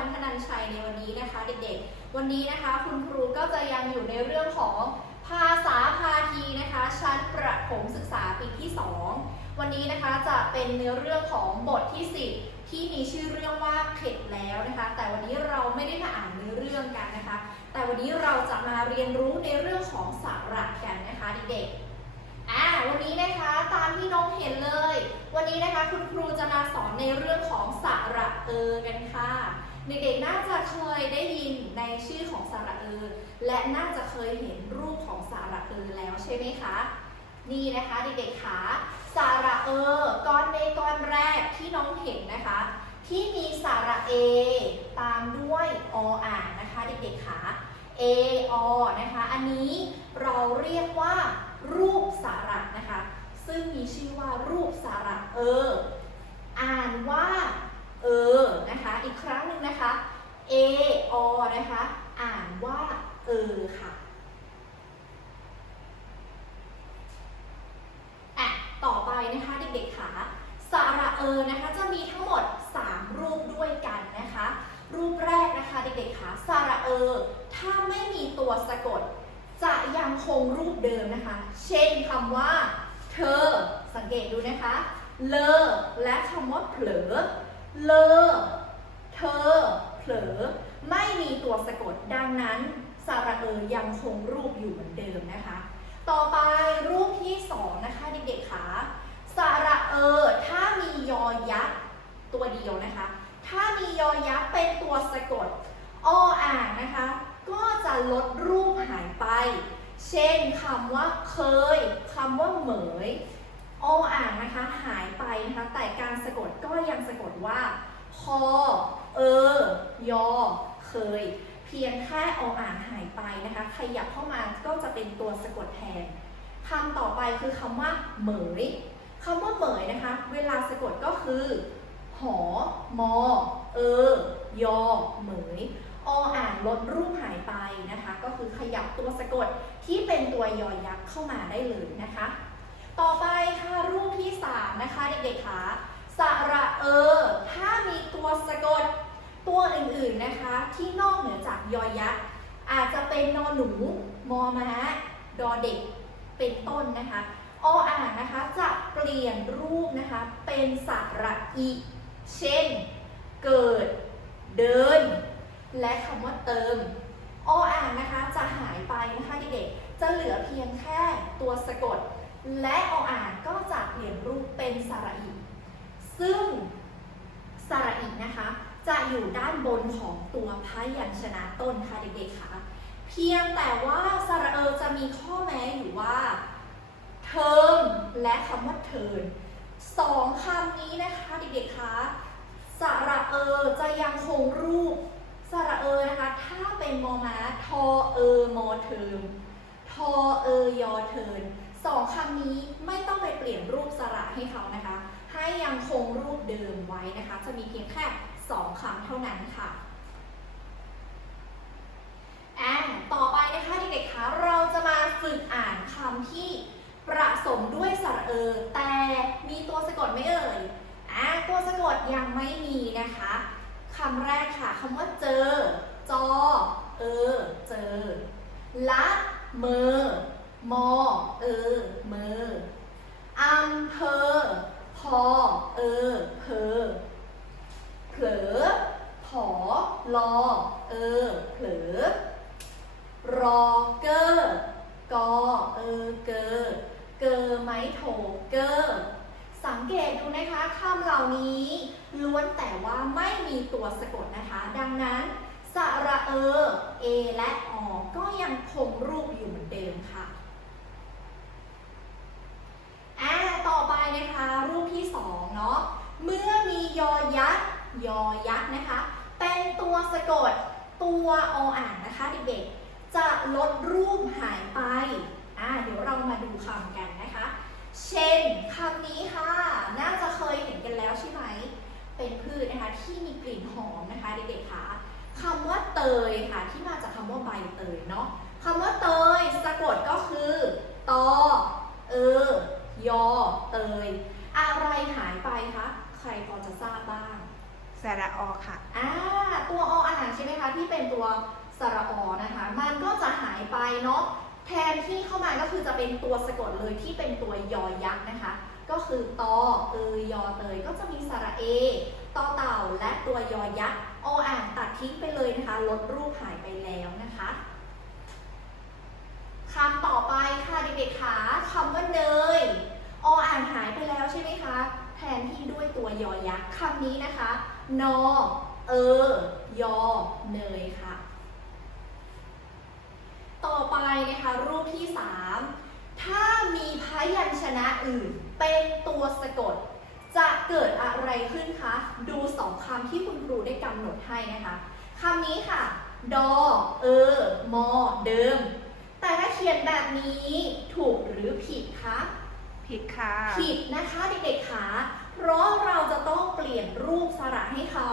วันธนันชัยในวันนี้นะคะ เด็กๆ วันนี้นะคะ คุณครูก็จะยังอยู่ในเรื่องของภาษาพาทีนะคะ ชั้นประถมศึกษาปีที่ 2 วันนี้นะคะจะเป็นเนื้อเรื่องของบทที่ 10 ที่มีชื่อเรื่องว่าเข็ดแล้วนะคะ แต่วันนี้เราไม่ได้มาอ่านเนื้อเรื่องกันนะคะ แต่วันนี้เราจะมาเรียนรู้ในเรื่องของสาระกันนะคะเด็กๆอ่าวันนี้นะคะตามที่น้องเห็นเลย วันนี้นะคะคุณครูจะมาสอนในเรื่องของสระเออกันค่ะ เด็กๆน่าจะเคยได้ยินในชื่อของสระเออ และน่าจะเคยเห็นรูปของสระเออแล้วใช่ไหมคะ นี่นะคะเด็กๆขาสระเออก้อนเมฆก้อนแรกที่น้องเห็นนะคะ ที่มีสระเอ ตามด้วยออ่างนะคะเด็กๆขา A O นะคะ อันนี้เราเรียกว่า รูปสาระนะคะ ซึ่งมีชื่อว่ารูปสาระเออ อ่านว่าเออ นะคะ อีกครั้งหนึ่งนะคะ A O นะคะ อ่านว่าเออค่ะ อะ ต่อไปนะคะเด็กๆค่ะสระเออ นะคะ จะมีทั้งหมด 3 รูปด้วยกันนะคะ รูปแรกนะคะเด็กๆค่ะสระเออ ถ้าไม่มีตัวสะกด จะยังคงรูปเดิมนะคะ เช่นคำว่า เธอ สังเกตดูนะคะ เลอและคำว่าเผลอ เลอ เธอ เผลอ ไม่มีตัวสะกด ดังนั้น สระเออยังคงรูปอยู่เหมือนเดิมนะคะ ต่อไปรูปที่สองนะคะเด็กๆคะสระเออถ้ามียอยักษ์ตัวเดียวนะคะ ถ้ามียอยักษ์เป็นตัวสะกด ออ่างนะคะ ก็จะลดรูปหายไป เช่นคำว่าเคยคำว่าเหมอ ยออ่างนะคะหายไปนะคะแต่การสะกดก็ยังสะกดว่าคอเออยอเคย เพียงแค่โออ่างหายไปนะคะขยับเข้ามาก็จะเป็นตัวสะกดแทนคำต่อไปคือคำว่าเหมยคำว่าเหมยนะคะ เวลาสะกดก็คือ หอ มอ เออยอเหมยออ่างลดรูปหายไปนะคะ ก็คือขยับตัวสะกดที่เป็นตัวยอยักษ์เข้ามาได้เลยนะคะ ต่อไปค่ะรูปที่ 3 นะคะเด็กๆคะสระเออ ถ้ามีตัวสะกดตัวอื่นๆนะคะ ที่นอกเหนือจากยอยักษ์อาจจะเป็นนอหนู มอม้าดอเด็ก เป็นต้นนะคะออ่างนะคะจะเปลี่ยนรูปนะคะเป็นสระอีเช่น เกิด เดิน และคำว่าเติมออ่างนะคะจะหายไปนะคะเด็กๆจะเหลือเพียงแค่ตัวสะกด และออ่างก็จะเปลี่ยนรูปเป็นสระอีซึ่งสระอีนะคะ จะอยู่ด้านบนของตัวพยัญชนะต้นค่ะเด็กๆค่ะเพียงแต่ว่าสระเอจะมีข้อแม้อยู่ว่า เทอมและคำว่าเทินสองคำนี้นะคะเด็กๆคะสระเอจะยังคงรูปสระเอนะคะ ถ้าเป็นมอมาทอเออมอเทิมทอเออยอเทิน สองคำนี้ไม่ต้องไปเปลี่ยนรูปสระให้เขานะคะ ให้ยังคงรูปเดิมไว้นะคะ จะมีเพียงแค่สองคำเท่านั้นค่ะแอ่าต่อไปนะคะเด็กๆคะเราจะมาฝึกอ่านคำที่ประสมด้วยสระเออ แต่มีตัวสะกดไหมเอ่ยอ่าตัวสะกดยังไม่มีนะคะคำแรกค่ะคำว่าเจอ จอ เออ เจอ ละ เมอ มอ เออเมออำเภอ พอ เออ เพอเผลอผอลอ เออ เผลอ รอเกอกอ เออ เกอ เกอไม้โถเกอ สังเกตดูนะคะคำเหล่านี้ล้วนแต่ว่าไม่มีตัวสะกดนะคะ ดังนั้น สระเออเอ และออก็ยังคงรูปอยู่เหมือนเดิมค่ะอ่าต่อไปนะคะ รูปที่สองเนาะเมื่อมียอยักษ์ยอยักษ์นะคะ เป็นตัวสะ กดตัวออ่างนะคะเด็กๆ จะลดรูปหายไป อ่าเดี๋ยวเรามาดูคำกันนะคะ เช่นคำนี้ค่ะ น่าจะเคยเห็นกันแล้วใช่ไหม เป็นพืชนะคะที่มีกลิ่นหอมนะคะเด็กๆค่ะคำว่าเตยค่ะที่มาจากคำว่าใบเตยเนาะคำว่าเตยสะกดก็คือตอเออยอเตย อะไรหายไปคะ ใครพอจะทราบบ้าง สระอค่ะ อ่าตัวออ่างใช่ไหมคะที่เป็นตัวสระอนะคะ มันก็จะหายไปเนาะแทนที่เข้ามาก็คือจะเป็นตัวสะกดเลยที่เป็นตัวยอยักษ์นะคะ ก็คือตอเอยอเตยก็จะมีสระเอตอเต่าและตัวยอยักษ์ออ่างตัดทิ้งไปเลยนะคะ ลดรูปหายไปแล้วนะคะคำต่อไปค่ะเด็กๆคะคำว่าเนยออ่างหายไปแล้วใช่ไหมคะ แทนที่ด้วยตัวยอยักษ์คำนี้นะคะ นอ เออยอเนยค่ะ ต่อไปนะคะรูปที่ 3 ถ้ามีพยัญชนะอื่น เป็นตัวสะกด จะเกิดอะไรขึ้นคะ ดูสองคำที่คุณครูได้กำหนดให้นะคะคำนี้ค่ะ ดอ เออ มอ เดิม แต่ถ้าเขียนแบบนี้ถูกหรือผิดคะ ผิดค่ะ ผิดนะคะเด็กๆค่ะ เพราะเราจะต้องเปลี่ยนรูปสระให้เขา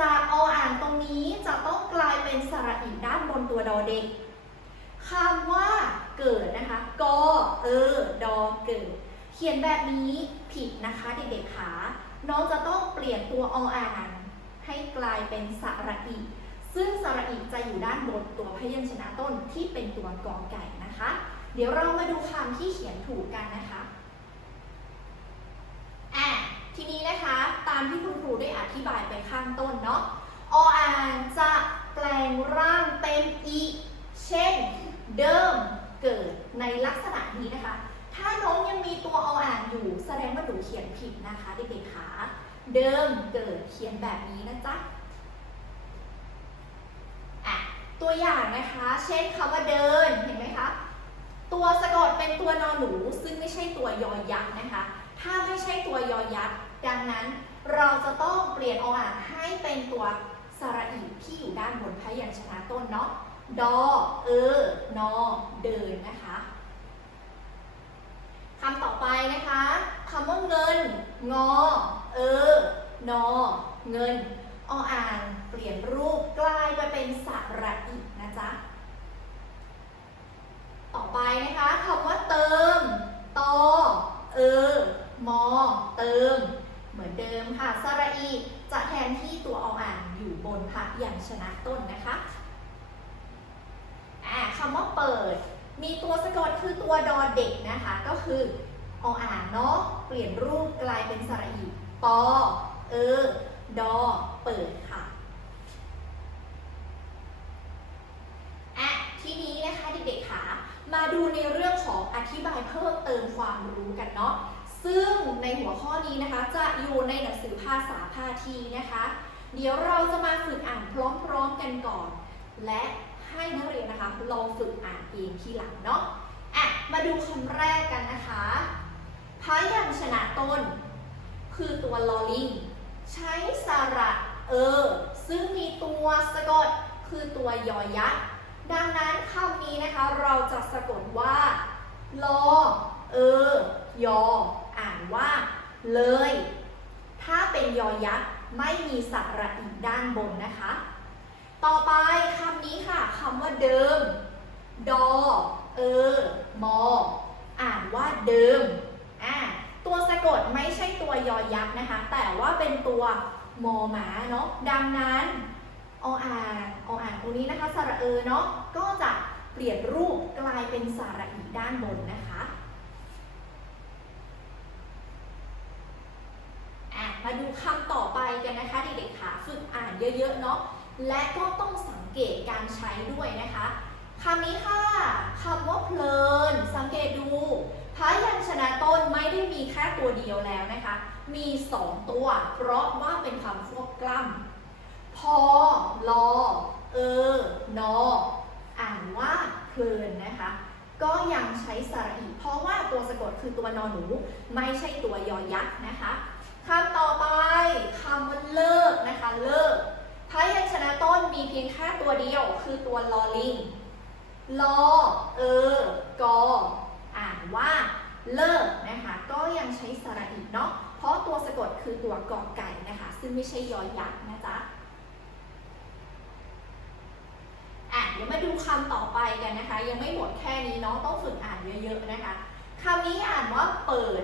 จากออ่านตรงนี้จะต้องกลายเป็นสระอีด้านบนตัวดอเด็กคำว่าเกิดนะคะกอเออดอเกิด เขียนแบบนี้ผิดนะคะเด็กๆค่ะน้องจะต้องเปลี่ยนตัวออ่านให้กลายเป็นสระอีซึ่งสระอีจะอยู่ด้านบนตัวพยัญชนะต้นที่เป็นตัวกอไก่นะคะ เดี๋ยวเรามาดูคำที่เขียนถูกกันนะคะ ทีนี้นะคะตามที่คุณครูได้อธิบายไปข้างต้นเนาะออ่านจะแปลงร่างเป็นอีเช่น เดิมเกิดในลักษณะนี้นะคะ ถ้าน้องยังมีตัวออ่านอยู่แสดงว่าหนูเขียนผิดนะคะเด็กๆขาเดิมเกิดเขียนแบบนี้นะจ๊ะอะตัวอย่างนะคะ เช่นคำว่าเดินเห็นไหมคะตัวสะกดเป็นตัวนอนหนูซึ่งไม่ใช่ตัวยอยักษ์นะคะ ถ้าไม่ใช่ตัวยอยักษ์ ดังนั้นเราจะต้องเปลี่ยนออ่างให้เป็นตัวสระอีที่อยู่ด้านบนพยัญชนะต้นเนาะ ดอ เออ นอ เดินนะคะคำต่อไปนะคะคำว่าเงิน งอ เออ นอ เงิน ออ่าง เปลี่ยนรูปกลายไปเป็นสระอีนะจ๊ะ ต่อไปนะคะคำว่าเติม ตอ เออ มอ เติม เหมือนเดิมค่ะสระอีจะแทนที่ตัวออ่างอยู่บนพยัญชนะต้นนะคะอ่าคำว่าเปิด มีตัวสะกดคือตัวดอเด็กนะคะ ก็คือออ่างเนาะเปลี่ยนรูปกลายเป็นสระอีปอ เออ ดอ เปิดค่ะ อะทีนี้นะคะเด็กๆค่ะ มาดูในเรื่องของอธิบายเพิ่มเติมความรู้กันเนาะซึ่งในหัวข้อนี้นะคะจะอยู่ในหนังสือภาษาพาทีนะคะ เดี๋ยวเราจะมาฝึกอ่านพร้อมๆกันก่อน และให้นักเรียนนะคะลองฝึกอ่านเองทีหลังเนาะอะมาดูคำแรกกันนะคะพยัญชนะต้น คือตัวลอลิงใช้สระเออ ซึ่งมีตัวสะกดคือตัวยอยักษ์ ดังนั้นคำนี้นะคะเราจะสะกดว่าลอเออยอ อ่านว่า เลย ถ้าเป็นยอยักษ์ไม่มีสระอีกด้านบนนะคะ ต่อไปคำนี้ค่ะคำว่าเดิม ดอ เออ มอ อ่านว่าเดิมอ่าตัวสะกดไม่ใช่ตัวยอยักษ์นะคะ แต่ว่าเป็นตัวมอหมาเนาะดังนั้น ออ่างออ่างตรงนี้นะคะ สระเออเนาะ ก็จะเปลี่ยนรูปกลายเป็นสระอีด้านบนนะคะอะมาดูคำต่อไปกันนะคะเด็กๆค่ะฝึกอ่านเยอะๆเนาะ และก็ต้องสังเกตการใช้ด้วยนะคะคำนี้ค่ะคำว่าเพลิน สังเกตดูพยัญชนะต้นไม่ได้มีแค่ตัวเดียวแล้วนะคะ มีสองตัว เพราะว่าเป็นคำควบกล้ำ พอลอเออนออ่านว่าเพลินนะคะ ก็ยังใช้สระอีเพราะว่าตัวสะกดคือตัวนอนหนู ไม่ใช่ตัวยอยักษ์นะคะคำต่อไปคำว่าเลิกนะคะเลิกพยัญชนะต้นมีเพียงแค่ตัวเดียวคือตัวลอลิงลอเออกออ่านว่าเลิกนะคะก็ยังใช้สระอีเนาะเพราะตัวสะกดคือตัวกอไก่นะคะ ซึ่งไม่ใช่ยอยักษ์นะจ๊ะ อะเดี๋ยวมาดูคำต่อไปกันนะคะ ยังไม่หมดแค่นี้เนาะต้องฝึกอ่านเยอะๆนะคะคำนี้อ่านว่าเปิด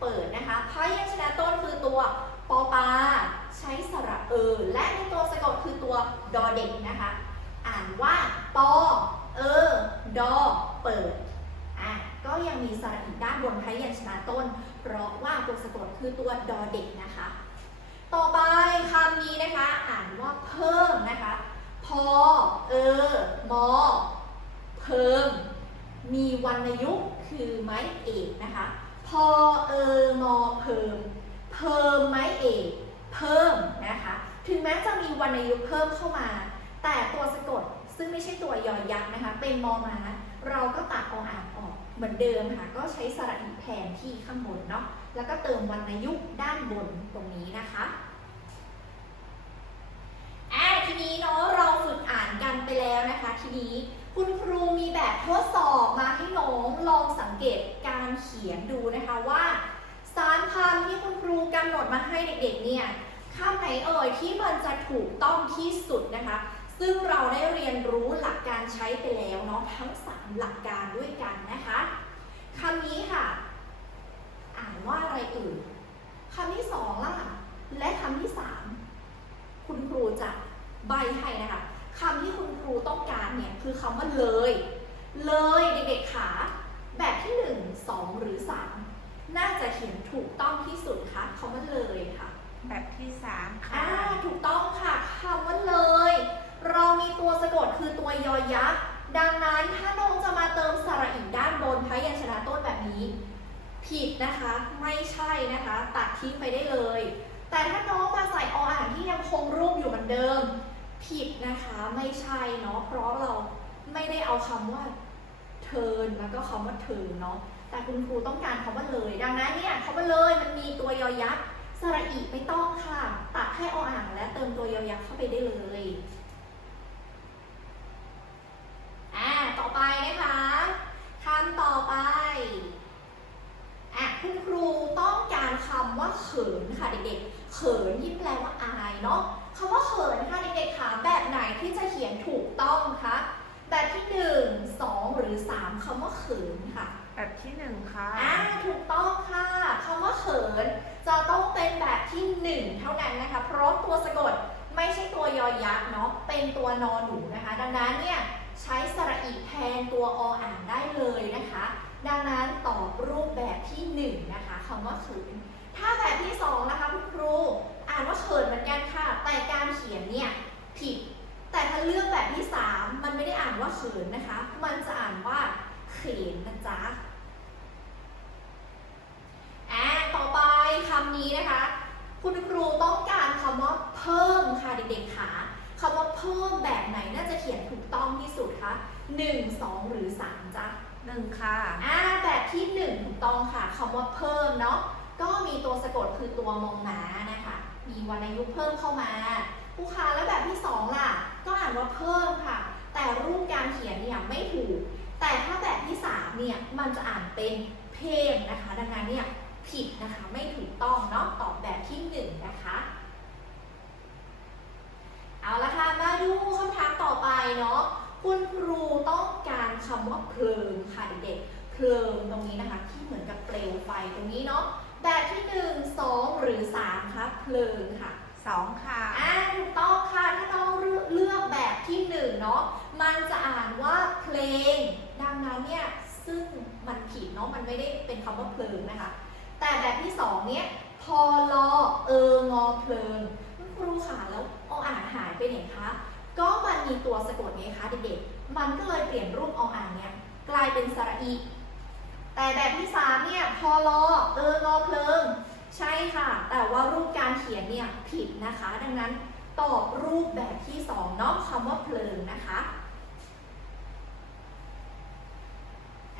เปิดนะคะพยัญชนะต้นคือตัวปอปา ใช้สระเออ และมีตัวสะกดคือตัวดอเด็กนะคะ อ่านว่าปอเออดอเปิดอะก็ยังมีสระอีกด้านบนพยัญชนะต้น เพราะว่าตัวสะกดคือตัวดอเด็กนะคะ ต่อไปคำนี้นะคะ อ่านว่าเพิ่มนะคะ พอ เออ มอ เพิ่ม มีวรรณยุกต์คือไม้เอกนะคะ พอ เออ มอ เพิ่ม เพิ่มไม้เอก เพิ่มนะคะ ถึงแม้จะมีวรรณยุกต์เพิ่มเข้ามา แต่ตัวสะกดซึ่งไม่ใช่ตัวยอยักษ์นะคะ เป็นมอมาเราก็ตัดออ่างออกเหมือนเดิมค่ะ ก็ใช้สระอีแทนที่ข้างบนเนาะ แล้วก็เติมวรรณยุกต์ด้านบนตรงนี้นะคะ ทีนี้เนาะเราฝึกอ่านกันไปแล้วนะคะ ทีนี้คุณครูมีแบบทดสอบมาให้น้องลองสังเกตการเขียนดูนะคะว่าสามคำที่คุณครูกำหนดมาให้เด็กๆเนี่ยคำไหนเอ่ยที่มันจะถูกต้องที่สุดนะคะ ซึ่งเราได้เรียนรู้หลักการใช้ไปแล้วเนาะทั้ง 3 หลักการด้วยกันนะคะคำนี้ค่ะ อ่านว่าอะไรเอ่ยคำที่สองล่ะ และคำที่สามคุณครูจะ ใบให้นะคะคำที่คุณครูต้องการเนี่ยคือคำว่าเลย เลยเด็กๆขาแบบที่หนึ่งสองหรือสามน่าจะเขียนถูกต้องที่สุดคะคำว่าเลยค่ะแบบที่สามอ่าค่ะถูกต้องค่ะคำว่าเลย เรามีตัวสะกดคือตัวยอยักษ์ดังนั้นถ้าน้องจะมาเติมสระอีด้านบนพยัญชนะต้นแบบนี้ ผิดนะคะไม่ใช่นะคะ ตัดทิ้งไปได้เลย แต่ถ้าน้องมาใส่ออ่างที่ยังคงรูปอยู่เหมือนเดิม ผิดนะคะไม่ใช่เนาะเพราะเราไม่ได้เอาคำว่า เทินแล้วก็คำว่าเทินเนาะแต่คุณครูต้องการคำว่าเลย ดังนั้นเนี่ยคำว่าเลยมันมีตัวยอยักษ์สระอีไม่ต้องค่ะ ตัดให้ออ่างและเติมตัวยอยักษ์เข้าไปได้เลย อ่า ต่อไปนะคะคำต่อไป อะ คุณครูต้องการคำว่าเขินค่ะเด็กๆ เขินที่แปลว่าอายเนาะคำว่าเขินค่ะเด็กๆค่ะแบบไหนที่จะเขียนถูกต้องคะ แบบที่หนึ่งสองหรือสามคำว่าเขินค่ะ แบบที่ห นึ่งค่ะ อ่าถูกต้องค่ะคำว่าเขิน จะต้องเป็นแบบที่หนึ่งเท่านั้นนะคะเพราะตัวสะกดไม่ใช่ตัวยอยักษ์เนาะเป็นตัวนอหนูนะคะ ดังนั้นเนี่ยใช้สระอีแทนตัวออ่านได้เลยนะคะ ดังนั้นตอบรูปแบบที่หนึ่งนะคะคำว่าเขิน ถ้าแบบที่สองนะคะคุณครู อ่านว่าเขินเหมือนกันค่ะ แต่การเขียนเนี่ยผิด แต่ถ้าเลือกแบบที่สามมันไม่ได้อ่านว่าเขินนะคะ มันจะอ่านว่าเขนนะจ๊ะ อ่าต่อไปคำนี้นะคะ คุณครูต้องการคำว่าเพิ่มค่ะเด็กๆค่ะคำว่าเพิ่มแบบไหนน่าจะเขียนถูกต้องที่สุดคะหนึ่งสองหรือสามจ๊ะหนึ่งค่ะ อ่าแบบที่หนึ่งถูกต้องค่ะคำว่าเพิ่มเนาะก็มีตัวสะกดคือตัวมองหนานะคะ มีวรรณยุกต์เพิ่มเข้ามาผู้ค้าแล้วแบบที่สองล่ะ ก็อ่านว่าเพิ่มค่ะ แต่รูปการเขียนเนี่ยไม่ถูก แต่ถ้าแบบที่สามเนี่ยมันจะอ่านเป็นเพิ่มนะคะ ดังนั้นเนี่ย ผิดนะคะไม่ถูกต้องเนาะตอบแบบที่หนึ่งนะคะเอาละค่ะมาดูคำถามต่อไปเนาะคุณครูต้องการคำว่าเพลิงค่ะเด็กๆเพลิงตรงนี้นะคะ ที่เหมือนกับเปลวไฟตรงนี้เนาะแบบที่หนึ่งสองหรือสามคะเพลิงค่ะสองค่ะอ่าถูกต้องค่ะถ้าน้องเลือกแบบที่หนึ่งเนาะมันจะอ่านว่าเพลง ดังนั้นเนี่ยซึ่งมันผิดเนาะมันไม่ได้เป็นคำว่าเพลิงนะคะ แต่แบบที่สองเนี่ยพอลอเอองอเพลิงครูขาแล้วออ่างหายไปไหนคะก็มันมีตัวสะกดไงคะเด็กๆ มันก็เลยเปลี่ยนรูปออ่างเนี่ยกลายเป็นสระอี แต่แบบที่สามเนี่ยพอลอเอองอเพลิง ใช่ค่ะ แต่ว่ารูปการเขียนเนี่ยผิดนะคะ ดังนั้นตอบรูปแบบที่สองเนาะคำว่าเพลิงนะคะ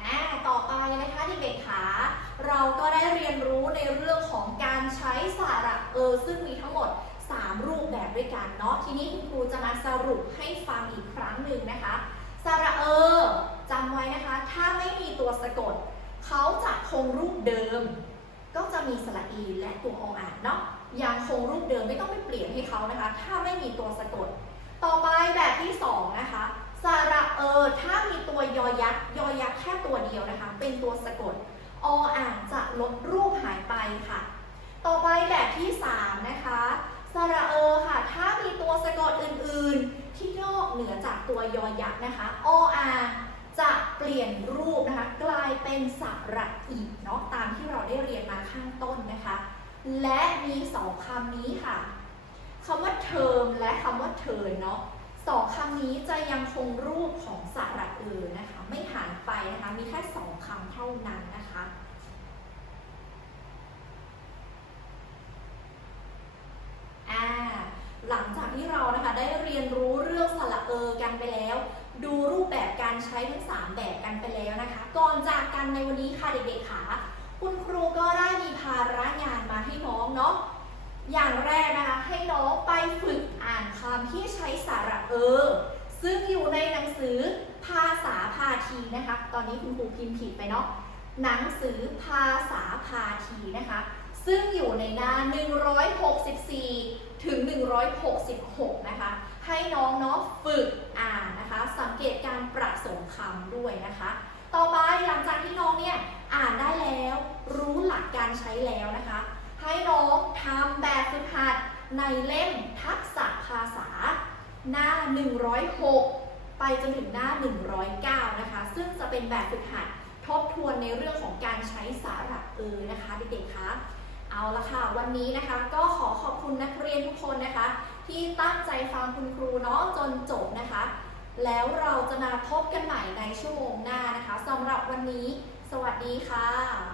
อ่าต่อไปนะคะเด็กๆ เราก็ได้เรียนรู้ในเรื่องของการใช้สระเออซึ่งมีทั้งหมด 3 รูปแบบด้วยกันเนาะทีนี้คุณครูจะมาสรุปให้ฟังอีกครั้งหนึ่งนะคะสระเออจำไว้นะคะ ถ้าไม่มีตัวสะกด เขาจะคงรูปเดิม ก็จะมีสระอีและตัวออ่านเนาะยังคงรูปเดิมไม่ต้องไปเปลี่ยนให้เขานะคะ ถ้าไม่มีตัวสะกด ต่อไปแบบที่สองนะคะสระเออถ้ามีตัวยอยักษ์ยอยักษ์แค่ตัวเดียวนะคะ เป็นตัวสะกด ออ่างจะลดรูปหายไปค่ะ ต่อไปแบบที่สามนะคะสระเออค่ะ ถ้ามีตัวสะกดอื่นๆ ที่นอกเหนือจากตัวยอยักษ์นะคะ ออาจะเปลี่ยนรูปนะคะ กลายเป็นสระอีกเนาะตามที่เราได้เรียนมาข้างต้นนะคะ และมีสองคำนี้ค่ะคำว่าเทอมและคำว่าเทินเนาะสองคำนี้จะยังคงรูปของสระเออนะคะ ไม่หายไปนะคะ มีแค่สองคำเท่านั้นนะคะ อ่าหลังจากที่เรานะคะได้เรียนรู้เรื่องสระเออกันไปแล้ว ดูรูปแบบ การใช้ทั้ง 3 แบบกันไปแล้วนะคะ ก่อนจากกันในวันนี้ค่ะเด็กๆค่ะ คุณครูก็ได้มีภาระงานมาให้น้องเนาะ อย่างแรกนะคะ ให้น้องไปฝึกอ่านคำที่ใช้สระเออ ซึ่งอยู่ในหนังสือภาษาพาทีนะคะ ตอนนี้คุณครูพิมพ์ผิดไปเนาะ หนังสือภาษาพาทีนะคะ ซึ่งอยู่ในหน้า 164 ถึง 166 นะคะ ให้น้องเนาะฝึกอ่านนะคะ สังเกตการประสมคำด้วยนะคะ ต่อไปหลังจากที่น้องเนี่ยอ่านได้แล้ว รู้หลักการใช้แล้วนะคะ ให้น้องทำแบบฝึกหัดในเล่มทักษะภาษา หน้า 106 ไปจนถึงหน้า 109 นะคะ ซึ่งจะเป็นแบบฝึกหัดทบทวนในเรื่องของการใช้สาระเออนะคะเด็กๆคะเอาละค่ะ วันนี้นะคะก็ขอขอบคุณนักเรียนทุกคนนะคะ ที่ตั้งใจฟังคุณครูเนาะจนจบนะคะ แล้วเราจะมาพบกันใหม่ในชั่วโมงหน้านะคะสำหรับวันนี้ สวัสดีค่ะ